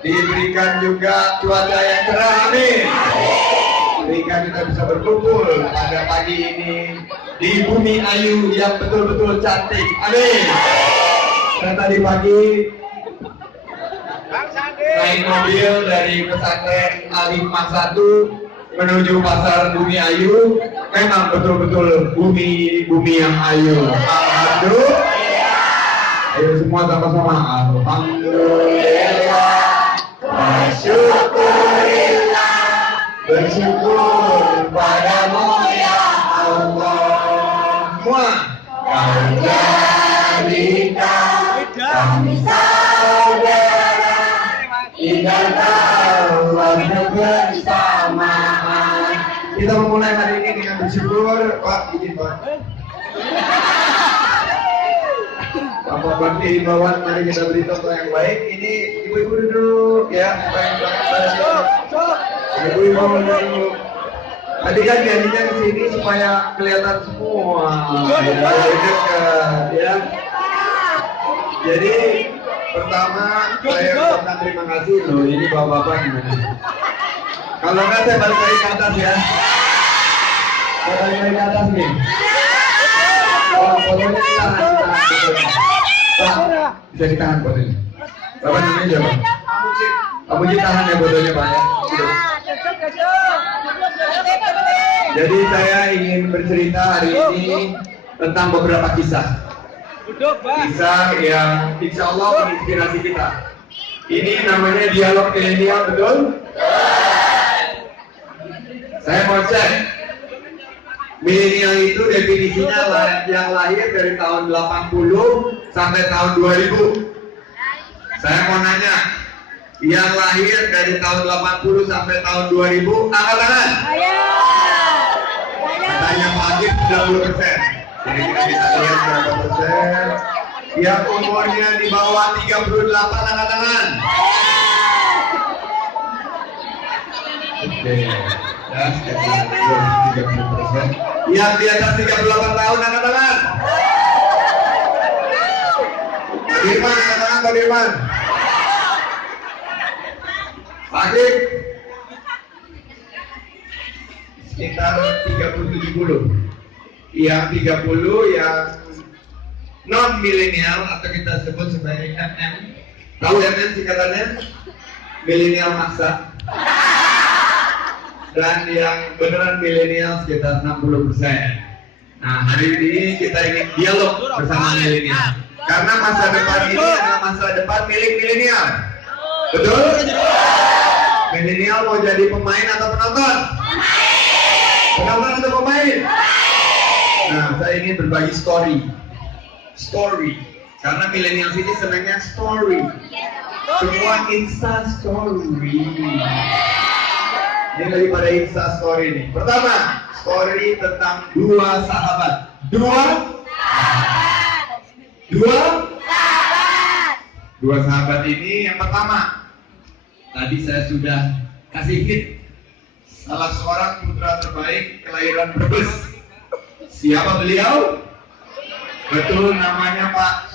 Diberikan juga cuaca yang cerah, amin. Sehingga kita bisa berkumpul pada pagi ini di bumi ayu yang betul-betul cantik, amin. Dan tadi pagi naik mobil dari pesantren Al-Hikmah 1 menuju pasar Bumi Ayu, memang betul-betul bumi yang ayu. Alhamdulillah. Ayo semua sama-sama. Alhamdulillah. Syukurillah, bersyukur padamu ya Allah. Semua. Kau jadikan kami saudara, ingatlah waktu bersamaan. Kita memulai hari ini dengan bersyukur. Pak, izin Pak. Bapak Bakti himbauan, mari kita beri contoh yang baik. Ini ibu-ibu duduk ya, ibu-ibu duduk. Tadi kan jadinya di sini supaya kelihatan semua. Ya. Jadi pertama saya ucapkan terima kasih loh. Ini bapak-bapak gimana? Kalau enggak saya balik lagi ke atas ya. Saya balik lagi ke atas nih. Oh, fotonya ditahan. Pak, bisa ditahan fotonya. Bapak namanya siapa? Kamu ditahan ya fotonya Pak ya. Jadi saya ingin bercerita hari ini tentang beberapa kisah. Kisah yang insya Allah menginspirasi kita. Ini namanya dialog milenial, betul? Saya mau cek. Milenial itu definisinya yang lahir dari tahun 80 sampai tahun 2000. Saya mau nanya, yang lahir dari tahun 80 sampai tahun 2000, angkat tangan. Katanya Pak 30%. Jadi kita bisa lihat berapa persen. Yang umurnya di bawah 38, angkat tangan. Oke. Ya, sekitar 30%. Yang di atas 38 tahun, angkat tangan. Pak Dirman, angkat tangan Pak Dirman. Pak Dik. Sekitar 30-70. Yang 30 yang non milenial atau kita sebut sebagai MM. Tahu MM singkatannya? Milenial maksa. Dan yang beneran milenial sekitar 60%. Nah, hari ini kita ingin dialog bersama milenial. Karena masa depan ini adalah masa depan milik milenial. Betul? Milenial mau jadi pemain atau penonton? Penonton atau pemain? Nah, saya ingin berbagi story. Karena milenial ini senangnya story. Semua Insta story. Ini lebih pada Insta story nih. Pertama, story tentang dua sahabat. Dua sahabat ini yang pertama. Tadi saya sudah kasih hit. Salah seorang putra terbaik kelahiran Brebes. Siapa beliau? Betul, namanya Pak